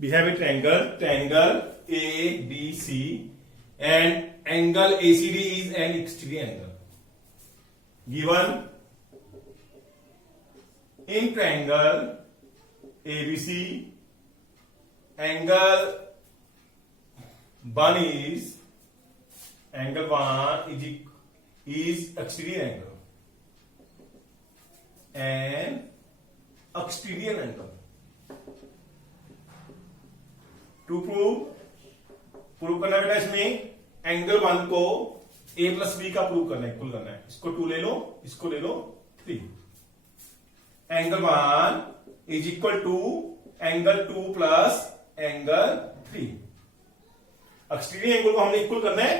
we have a triangle ABC, and angle ACD is an exterior angle. Given in triangle ABC, angle 1 is exterior angle, and exterior angle. To prove करना बेटा, इसमें angle 1 को a plus B का prove करना है, equal करना है. इसको 2 ले लो, इसको ले लो 3. Angle 1 is equal to angle 2 plus angle 3. Exterior angle को हमने इक्वल करना है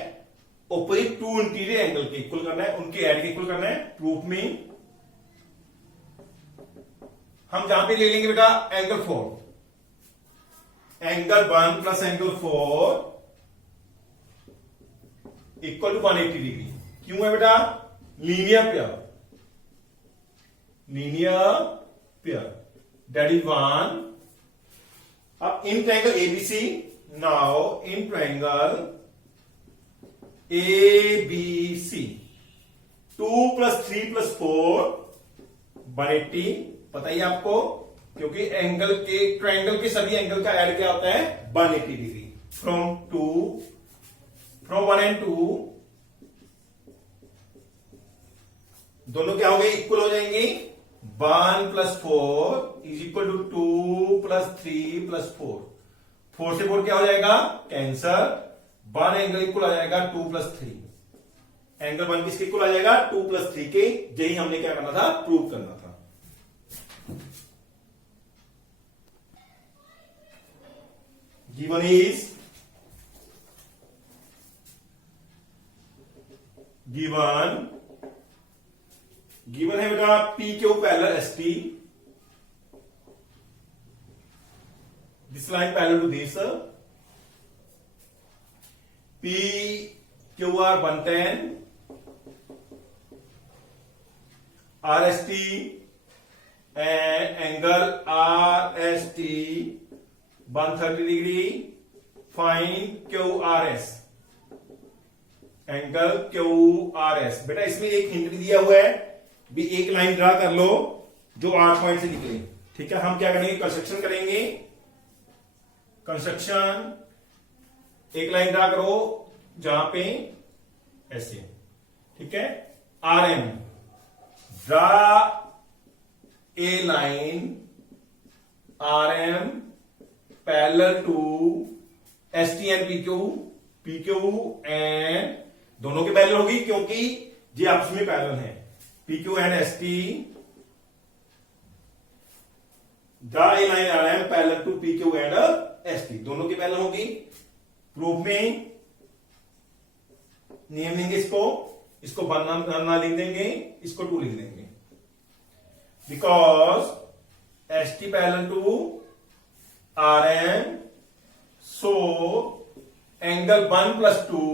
ऑपोजिट टू इंटीरियर एंगल के इक्वल करना है, उनके एड के इक्वल करना है. प्रूफ में हम जहां पे ले लेंगे बेटा angle 4, angle 1 plus angle 4 equal to 180 degree. क्यों है बेटा? Linear pair, that is 1. अब in triangle ABC, now in triangle ABC 2 plus 3 plus 4 180. पता ही आपको, क्योंकि एंगल के ट्रायंगल के सभी एंगल का ऐड क्या होता है 180 डिग्री. फ्रॉम 1 एंड 2 दोनों क्या हो गए, इक्वल हो जाएंगे. 1 plus 4 is equal to 2 plus 3 plus 4. 4 से 4 क्या हो जाएगा, कैंसर. 1 एंगल इक्वल आ जाएगा 2 प्लस 3. एंगल 1 किसके इक्वल आ जाएगा 2 प्लस 3 के. यही हमने क्या करना था, प्रूव करना था. Given है बेटा P Q parallel S T. This line parallel to this. P Q R 110, R S T and angle R S T 130 degree. Find Q R S, angle Q R S. बेटा इसमें एक hint भी दिया हुआ है, भी एक line draw कर लो जो 8 पॉइंट से निकले. ठीक है, हम क्या करेंगे, कंस्ट्रक्शन करेंगे. कंस्ट्रक्शन, एक लाइन ड्रा करो जहां पे ऐसे. ठीक है, R M, draw a line R M parallel to S T and P Q and दोनों के पैरेलल होगी, क्योंकि ये आपस में पैरेलल है. P Q and S T, draw a line R M parallel to P Q and S T, दोनों के पैरेलल होगी. प्रूफ में नियम लेंगे, इसको 1 ना लिख देंगे, इसको 2 लिख देंगे. Because S T parallel to R M, so angle 1 plus 2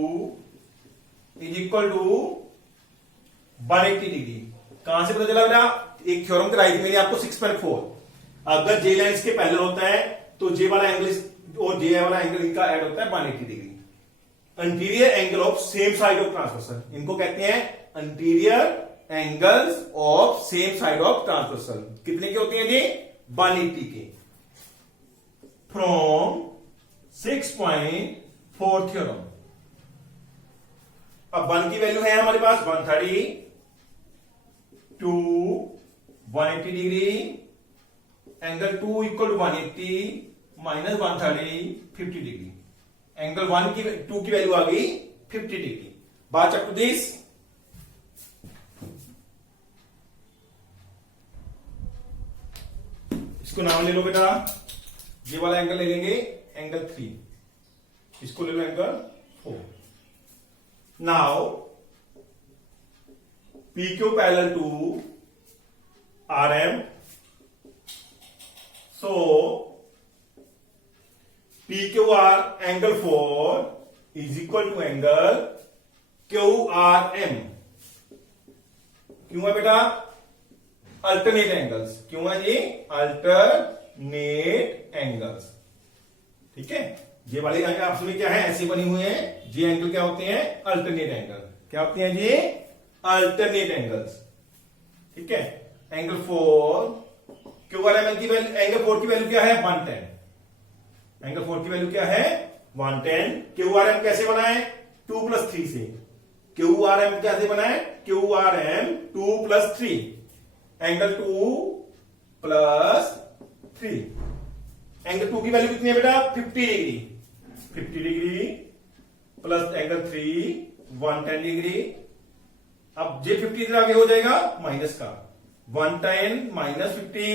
is equal to 180 degree. कहां से पता चला बेटा, एक थ्योरम कराई थी मैंने आपको 6.4. अगर जे लाइंस के पैरेलल होता है तो जे वाला एंगल और जे वाला एंगल इनका ऐड होता है 180 degree. Interior angle of same side of transversal, इनको कहते हैं interior angles of same side of transversal. कितने के होते हैं जी, 180 के. From 6.4 theorem. अब 1 की वैल्यू है हमारे पास 130 to 180 degree. Angle 2 equal to 180 minus 130 50 degree. Angle 2 की वैल्यू आ गई 50 डिग्री. बात अप टू दिस. इसको नाम ले लो बेटा, ये वाला एंगल ले लेंगे एंगल 3, इसको ले लो angle 4. Now P Q parallel to R M, so P Q R angle 4 is equal to angle Q R M. क्यों है बेटा, अल्टरनेट एंगल्स. क्यों है जी, अल्टरनेट एंगल्स. ठीक है, ये वाले आपस में क्या है, ऐसे बने हुए हैं। ये एंगल क्या होते हैं, अल्टरनेट एंगल। क्या होते हैं ये, अल्टरनेट एंगल्स। ठीक है, angle 4 Q R M L की वैल्यू, एंगल 4 की वैल्यू क्या है, 110। एंगल 4 की वैल्यू क्या है, 110। क्यू आर एम कैसे बनाए, 2 + 3 से। क्यू आर एम कैसे बनाए, Q R M 2 + 3, angle 2 + 3। Angle 2 की वैल्यू कितनी है बेटा, 50 degree. 50 degree plus angle 3 110 degree. अब जे 50 इधर आगे हो जाएगा माइनस का, 110 - 50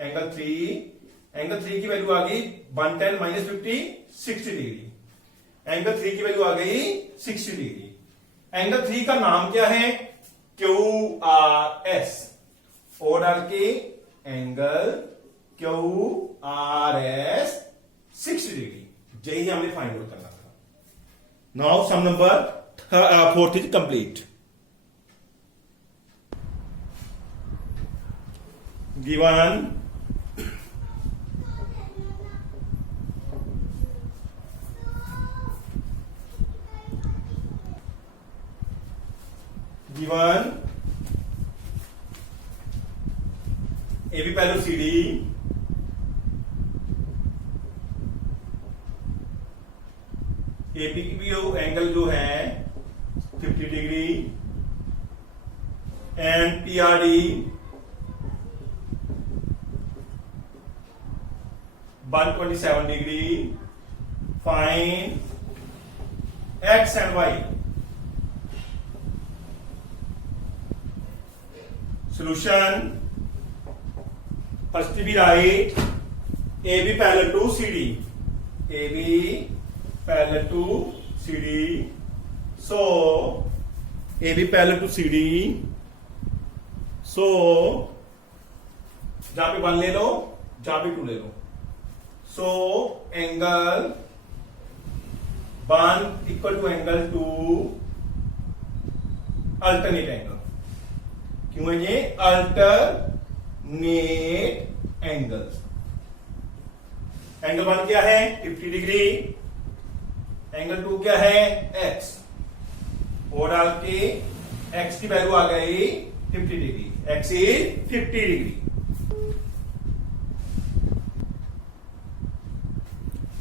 एंगल 3। एंगल 3 की वैल्यू आ गई 110 - 50 60 डिग्री। एंगल 3 की वैल्यू आ गई 60 डिग्री। एंगल 3 का नाम क्या है, क्यू आर एस। ओ डाल के angle Q R S 60 degree. यही हमने फाइंड आउट करना था। Now sum number 4 is complete. Given A B parallel C D, A B की भी एंगल जो है 50 degree, and P R D 127 degree. Find X and Y. Solution, first be right, AB parallel to CD, AB parallel to CD, so AB parallel to CD, so जहां पे 1 ले लो, जहां पे 2 ले लो, so angle 1 = angle 2 alternate angle. क्यों है ये alternate angles. Angle 1 क्या है, 50 डिग्री। एंगल 2 क्या है, x। और डाल के x की वैल्यू आ गई 50 degree. x is 50 degree.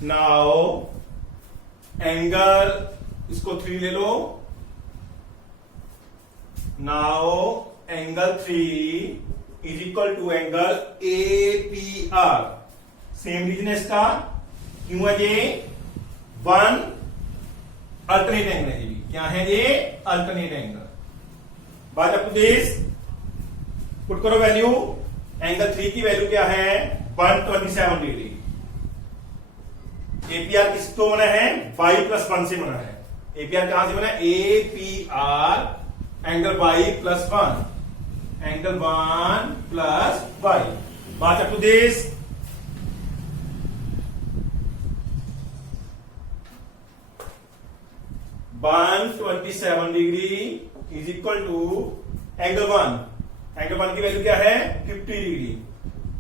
Now angle, इसको 3 ले लो। Now angle 3 is equal to angle APR। Same reason है इसका। क्यों है ये, 1 अल्टरनेट एंगल है। क्या है ये, अल्टरनेट एंगल। बात अप टू दिस, पुट करो वैल्यू। एंगल 3 की वैल्यू क्या है, 127 डिग्री। APR किसको बना है, y + 1 से बना है। APR कहां से बना है, APR angle y + 1, angle 1 + y। बात up to this, one 27 degree is equal to angle 1। Angle 1 की वैल्यू क्या है, 50 डिग्री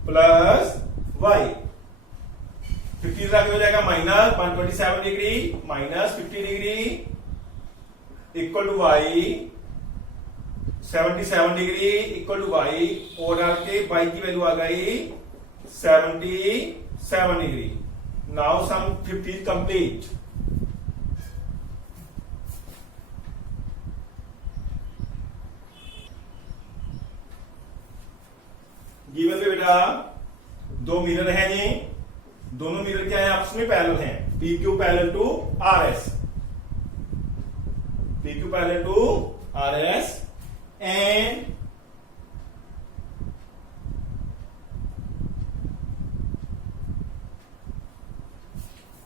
प्लस y। 50 हो जाएगा minus 127 degree minus 50 degree equal to y। 77 degree equal to y। और डाल के y की वैल्यू आ गई 77 degree. Now sum 50 complete. Given में बेटा 2 मिरर हैं, ये दोनों मिरर क्या है, आपस में पैरेलल हैं। PQ parallel to RS, PQ parallel to RS and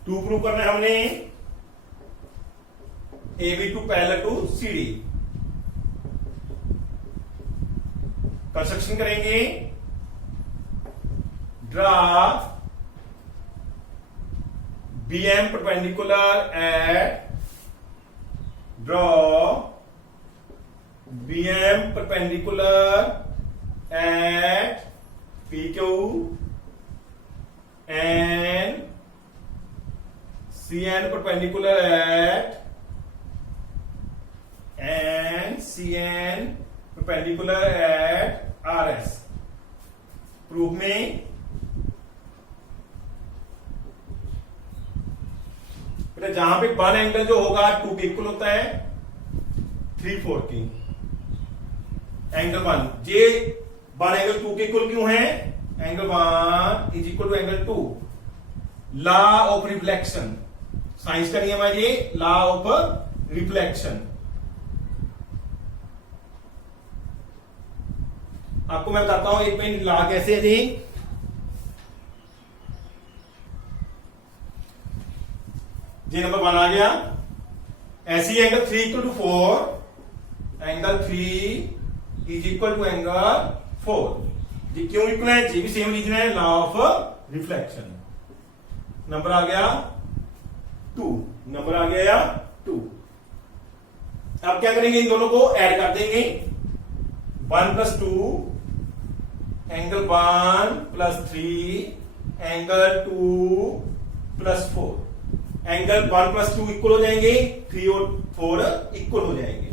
to prove करना है हमने, AB2 parallel to CD। Construction करेंगे। Draw BM perpendicular at, draw BM perpendicular at PQ and CN perpendicular at and CN perpendicular at RS। Proof में बेटा जहां पे one angle जो होगा 2 के इक्वल होता है 3/4 की। एंगल 1 जे वन एंगल 2 के इक्वल क्यों है? Angle 1 is equal to angle 2। Law of reflection, science का नियम है ये, लॉ ऑफ रिफ्लेक्शन। आपको मैं बताता हूं एक मिनट लॉ कैसे है जी। जी नंबर 1 आ गया। ऐसी angle 3 equal to 4, angle 3 is equal to angle 4। जी क्यों इक्वल है? जी भी सेम रीजन है, लॉ ऑफ रिफ्लेक्शन। नंबर आ गया 2, नंबर आ गया 2। अब क्या करेंगे? इन दोनों को ऐड कर देंगे। 1 + 2 एंगल 1 + 3 एंगल 2 + 4। एंगल 1 + 2 इक्वल हो जाएंगे, 3 और 4 इक्वल हो जाएंगे।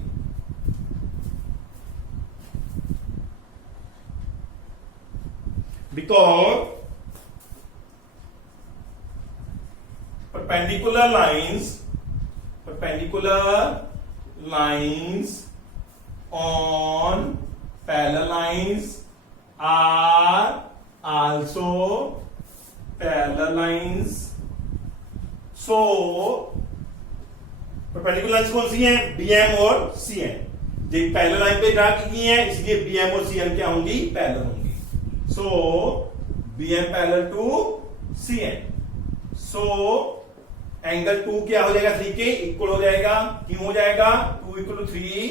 Because perpendicular lines on parallel lines are also parallel lines। so perpendicular lines कौन सी हैं? BM और CN। जो पैरेलल लाइन पे ड्रा की है इसलिए BM और CN क्या होंगी? पैरेलल होंगी। so BM parallel to CN। so angle 2 क्या हो जाएगा? 3 के इक्वल हो जाएगा। क्यों हो जाएगा? 2 = 3।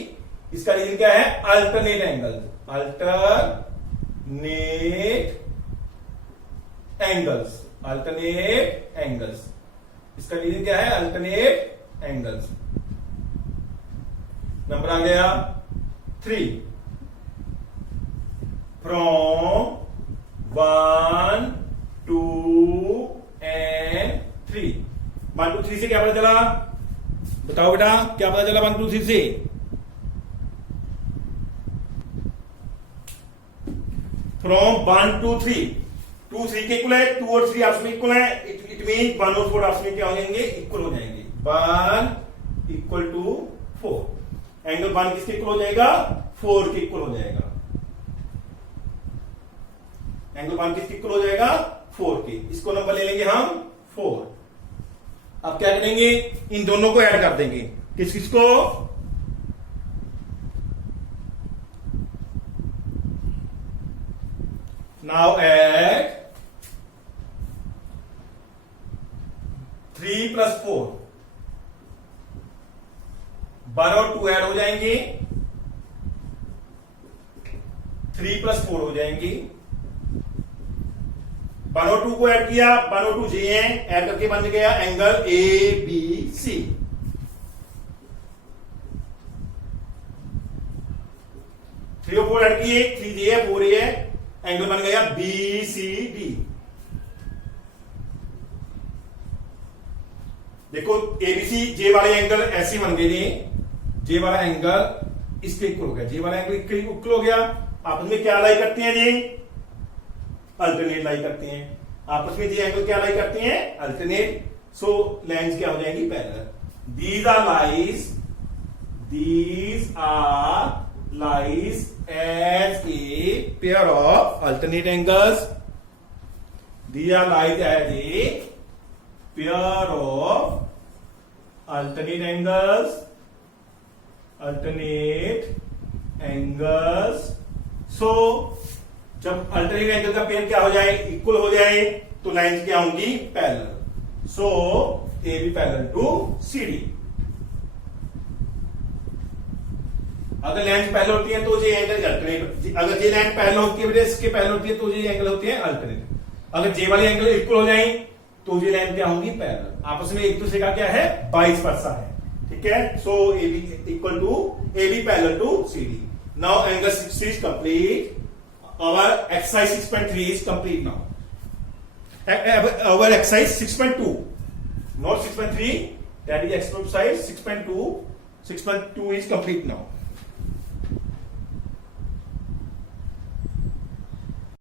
इसका रीजन क्या है? Alternate angle, alternate angles. इसका रीजन क्या है? Alternate angles. नंबर आ गया 3। From 1 2 and 3। 1 2 3 से क्या पता चला? बताओ बेटा, क्या पता चला 1 2 3 से? फ्रॉम 1 2 3, 2 3 के इक्वल है, 2 और 3 आपस में इक्वल है। इट मीन 1 और 4 आपस में क्या हो जाएंगे? इक्वल हो जाएंगे। 1 = 4। एंगल 1 किसके इक्वल हो जाएगा? 4 के इक्वल हो जाएगा। एंगल 1 किसके इक्वल हो जाएगा? 4 के। इसको नंबर ले लेंगे हम 4। अब क्या करेंगे? इन दोनों को ऐड कर देंगे। किस किस को? Now add 3 + 4। 1 और 2 ऐड हो जाएंगे, 3 + 4 हो जाएंगे। 1 और 2 को ऐड किया, 1 और 2 जे हैं, ऐड करके बन गया एंगल ABC। थ्री और 4 ऐड किए, 3 जे है, 4 ए है, एंगल बन गया BCD। देखो ABC जे वाले एंगल ऐसे बन गए जी। जे वाला एंगल इसके इक्वल हो गया, जे वाला एंगल इसके इक्वल हो गया। आपस में क्या लाई करते हैं जी? अल्टरनेट लाई करते हैं। आपस में ये एंगल क्या लाई करते हैं? अल्टरनेट। सो लाइंस क्या हो जाएंगी? Parallel. these are lies as a pair of alternate angles। these are lies as a pair of alternate angles। so जब अल्टरनेट एंगल का पेयर क्या हो जाए? इक्वल हो जाए, तो लाइंस क्या होंगी? Parallel. So AB parallel to CD। अगर लाइंस पैरेलल होती है तो ये एंगल अल्टरनेट, अगर ये लाइन पैरेलल होती है बेटे इसके पैरेलल होती है तो ये एंगल होती है अल्टरनेट। अगर जे वाले एंगल इक्वल हो जाए तो ये लाइन क्या होंगी? पैरेलल। आपस में एक दूसरे का क्या है? वाइस वर्सा है। ठीक है। So AB parallel to CD। Now angle 6 is complete. Our exercise 6.3 is complete now. Our exercise 6.2, not 6.3, that is exercise 6.2. 6.2 is complete now.